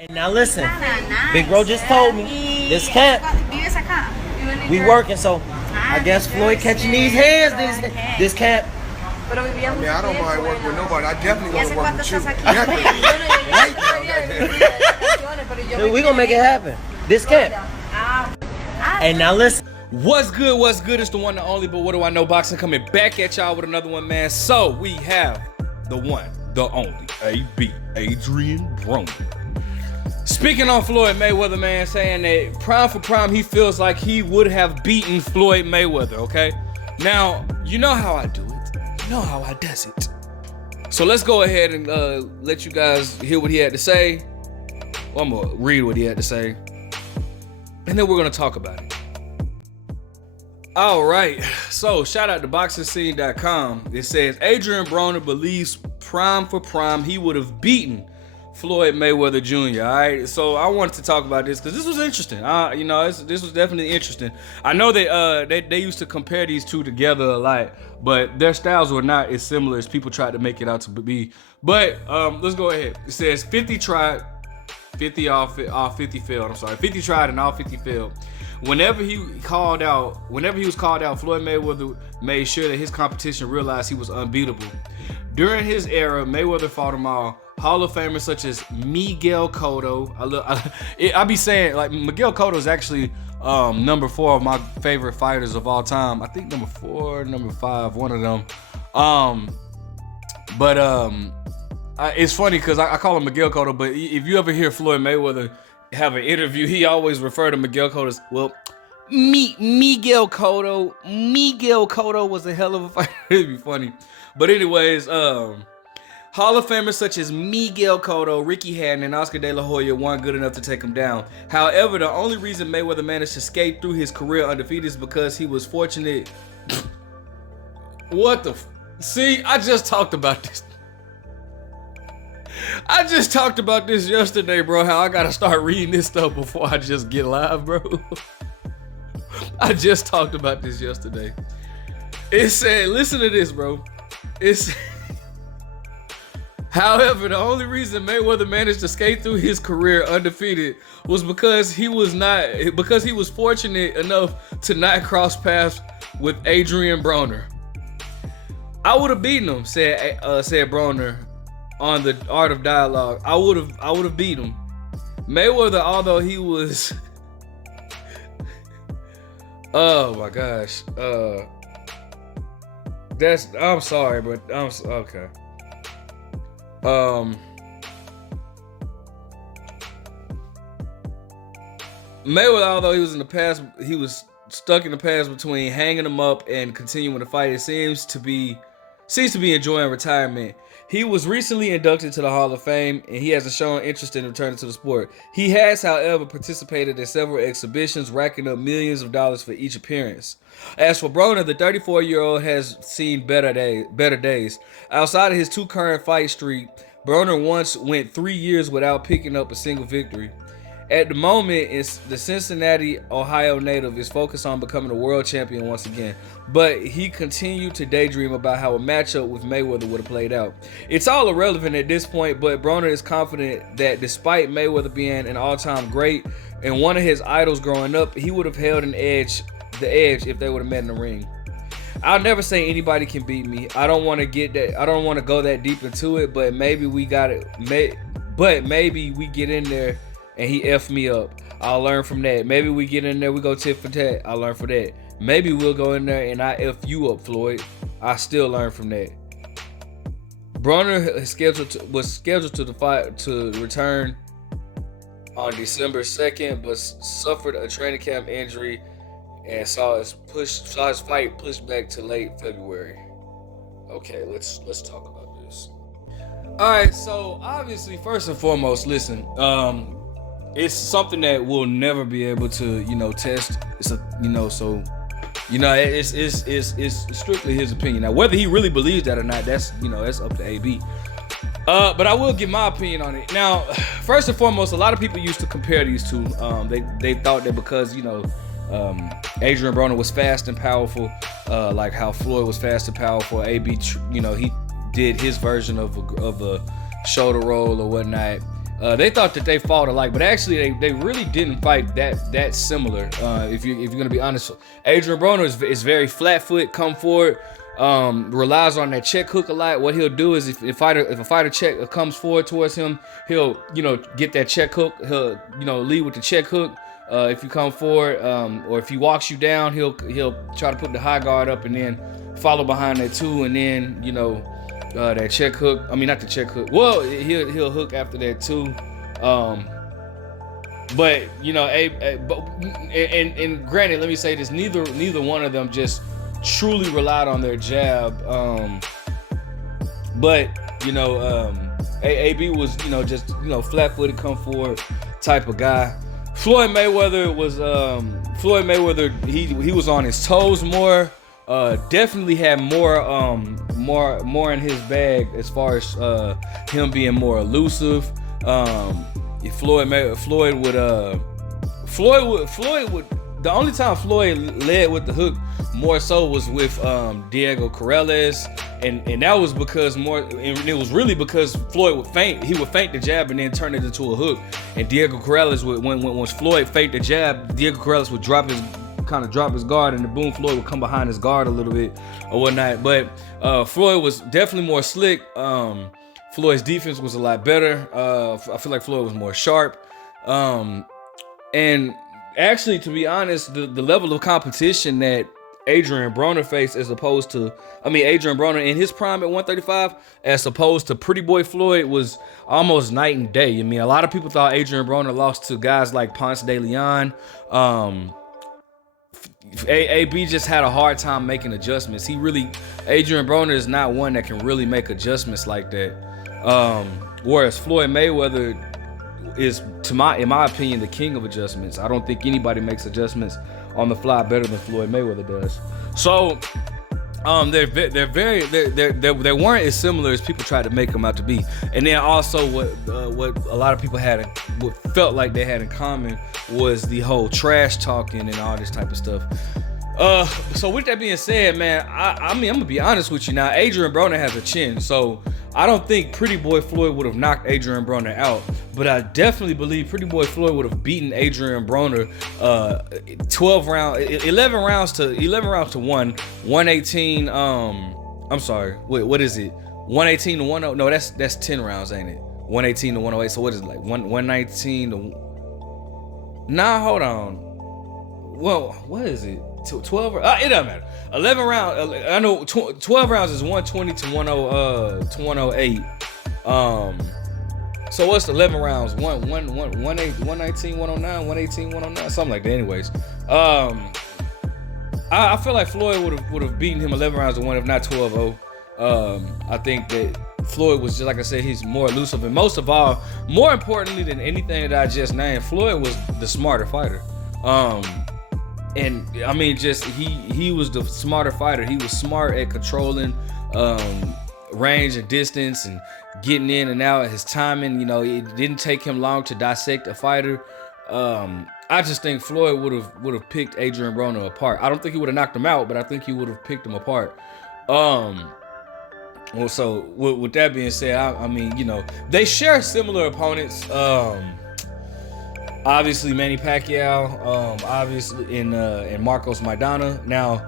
And now listen, Big Bro just told me this camp, we working, so I guess Floyd catching these hands this camp. I mean, I don't mind working with nobody. I definitely want to work with you. Definitely. Dude, we gonna make it happen. This camp. And now listen. What's good? What's good? It's the one, the only, but what do I know? Boxing coming back at y'all with another one, man. So we have the one, the only, Adrien Broner. Speaking on Floyd Mayweather, man, saying that prime for prime, he feels like he would have beaten Floyd Mayweather, okay? Now, you know how I do it. You know how I does it. So let's go ahead and let you guys hear what he had to say. Well, I'm gonna read what he had to say. And then we're gonna talk about it. All right, so shout out to BoxingScene.com. It says, Adrien Broner believes prime for prime, he would have beaten Floyd Mayweather Jr. All right, so I wanted to talk about this because this was interesting. This was definitely interesting. I know that they used to compare these two together a lot, but their styles were not as similar as people tried to make it out to be. But let's go ahead. It says 50 tried, 50 all 50 failed. I'm sorry, 50 tried and all 50 failed. Whenever he was called out, Floyd Mayweather made sure that his competition realized he was unbeatable. During his era, Mayweather fought them all. Hall of Famers such as Miguel Cotto. I be saying, like, Miguel Cotto is actually number 4 of my favorite fighters of all time. I think number 4, number 5, one of them. It's funny because I call him Miguel Cotto, but if you ever hear Floyd Mayweather have an interview, he always refer to Miguel Cotto as, well, Miguel Cotto. Miguel Cotto was a hell of a fighter. It'd be funny. But anyways, Hall of Famers such as Miguel Cotto, Ricky Hatton, and Oscar De La Hoya weren't good enough to take him down. However, the only reason Mayweather managed to skate through his career undefeated is because he was fortunate. See, I just talked about this. I just talked about this yesterday, bro, how I gotta start reading this stuff before I just get live, bro. I just talked about this yesterday. It said, listen to this, bro. It's however, the only reason Mayweather managed to skate through his career undefeated was because he was fortunate enough to not cross paths with Adrien Broner. I would have beaten him, said Broner on the Art of Dialogue. I would have beat him. Mayweather, although he was oh my gosh. I'm sorry, but okay. Mayweather, although he was in the past, he was stuck in the past between hanging him up and continuing to fight. It seems to be enjoying retirement. He was recently inducted to the Hall of Fame, and he hasn't shown interest in returning to the sport. He has, however, participated in several exhibitions, racking up millions of dollars for each appearance. As for Broner, the 34-year-old has seen better days. Outside of his 2 current fight streak, Broner once went 3 years without picking up a single victory. At the moment, the Cincinnati, Ohio native is focused on becoming a world champion once again, but he continued to daydream about how a matchup with Mayweather would have played out. It's all irrelevant at this point, but Broner is confident that despite Mayweather being an all-time great and one of his idols growing up, he would have held the edge if they would have met in the ring. I'll never say anybody can beat me. I don't want to go that deep into it, but maybe we get in there and he F me up. I'll learn from that. Maybe we get in there, we go tit for tat. I'll learn from that. Maybe we'll go in there and I F you up, Floyd. I still learn from that. Broner was scheduled to return on December 2nd, but suffered a training camp injury and saw his fight pushed back to late February. Okay, let's talk about this. All right, so obviously, first and foremost, listen. It's something that we'll never be able to, test. It's strictly his opinion. Now, whether he really believes that or not, that's up to AB. But I will give my opinion on it. Now, first and foremost, a lot of people used to compare these two. They thought that because Adrien Broner was fast and powerful, like how Floyd was fast and powerful. AB, he did his version of a shoulder roll or whatnot. They thought that they fought alike, but actually they really didn't fight that similar. If you're gonna be honest, Adrien Broner is very flat foot, come forward, relies on that check hook a lot. What he'll do is if a fighter comes forward towards him, he'll get that check hook. He'll lead with the check hook. If you come forward, or if he walks you down, he'll try to put the high guard up and then follow behind that too, and then that check hook. I mean, not the check hook. Well, he'll hook after that too. But and granted, let me say this: neither one of them just truly relied on their jab. But AB was just flat-footed, come forward type of guy. Floyd Mayweather was he was on his toes more. Definitely had more in his bag as far as him being more elusive. Floyd would the only time Floyd led with the hook more so was with Diego Corrales, and that was because it was really because Floyd would feint. He would feint the jab and then turn it into a hook. And Diego Corrales would, once Floyd feint the jab, Diego Corrales would drop his guard, and the boom Floyd would come behind his guard a little bit or whatnot. But Floyd was definitely more slick. Floyd's defense was a lot better. I feel like Floyd was more sharp. And actually, to be honest, the level of competition that Adrien Broner faced Adrien Broner in his prime at 135 as opposed to Pretty Boy Floyd was almost night and day. I mean, a lot of people thought Adrien Broner lost to guys like Ponce de Leon. AB just had a hard time making adjustments. Adrien Broner is not one that can really make adjustments like that. Whereas Floyd Mayweather is, in my opinion, the king of adjustments. I don't think anybody makes adjustments on the fly better than Floyd Mayweather does. So, they weren't as similar as people tried to make them out to be. And then also what a lot of people felt like they had in common was the whole trash talking and all this type of stuff. So with that being said, man, I mean, I'm gonna be honest with you now. Adrien Broner has a chin, so I don't think Pretty Boy Floyd would have knocked Adrien Broner out, but I definitely believe Pretty Boy Floyd would have beaten Adrien Broner 11 rounds to 118. I'm sorry. Wait, what is it? 118 to 10? No, that's 10 rounds, ain't it? 118 to 108. So what is it, like 119 to? Nah, hold on. Well, what is it? 12? It doesn't matter. 11 rounds. I know 12 rounds is 120 to 108. So what's the 11 rounds? 119, 109, 118, 109, something like that. Anyways, I feel like Floyd would have beaten him 11 rounds to 1, if not 12-0. I think that Floyd was, just like I said, he's more elusive, and most of all, more importantly than anything that I just named, Floyd was the smarter fighter. And I mean, just he was the smarter fighter. He was smart at controlling range and distance and getting in and out. His timing, it didn't take him long to dissect a fighter. I just think Floyd would have picked Adrien Broner apart. I don't think he would have knocked him out, but I think he would have picked him apart. Well, so with that being said, I mean, they share similar opponents. Obviously Manny Pacquiao, obviously in Marcos Maidana. Now,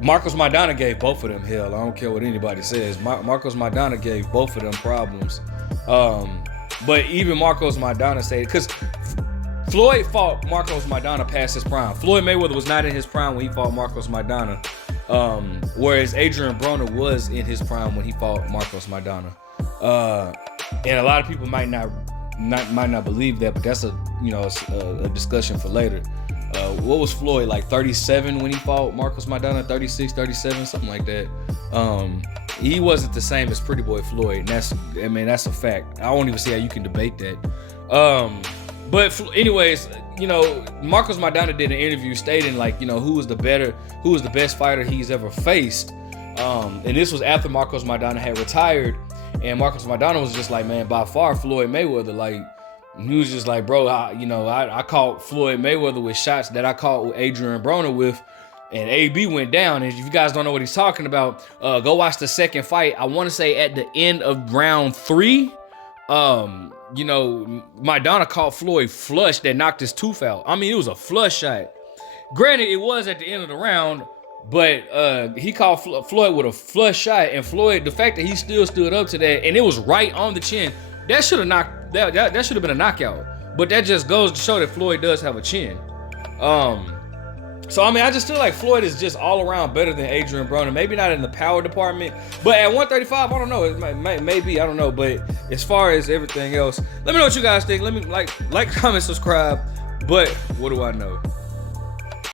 Marcos Maidana gave both of them hell. I don't care what anybody says. Marcos Maidana gave both of them problems. But even Marcos Maidana said, because Floyd fought Marcos Maidana past his prime. Floyd Mayweather was not in his prime when he fought Marcos Maidana. Whereas Adrien Broner was in his prime when he fought Marcos Maidana. And a lot of people might not believe that, but that's a discussion for later. What was Floyd, like 37 when he fought Marcos Maidana? 36, 37, something like that. He wasn't the same as Pretty Boy Floyd, and that's a fact. I don't even see how you can debate that. But anyways, Marcos Maidana did an interview stating who was the best fighter he's ever faced. And this was after Marcos Maidana had retired. And Marcos Maidana was just like, man, by far Floyd Mayweather. Like, he was just like, bro, I caught Floyd Mayweather with shots that I caught Adrien Broner with, and AB went down. And if you guys don't know what he's talking about, go watch the second fight. I want to say at the end of round 3, You know, Maidana caught Floyd flush that knocked his tooth out. I mean, it was a flush shot. Granted, it was at the end of the round, but he caught Floyd with a flush shot, and Floyd, the fact that he still stood up to that, and it was right on the chin, that should have knocked that should have been a knockout. But that just goes to show that Floyd does have a chin. So I mean, I just feel like Floyd is just all around better than Adrien Broner. Maybe not in the power department, but at 135, I don't know. It maybe, I don't know. But as far as everything else, let me know what you guys think. Let me like, comment, subscribe. But what do I know?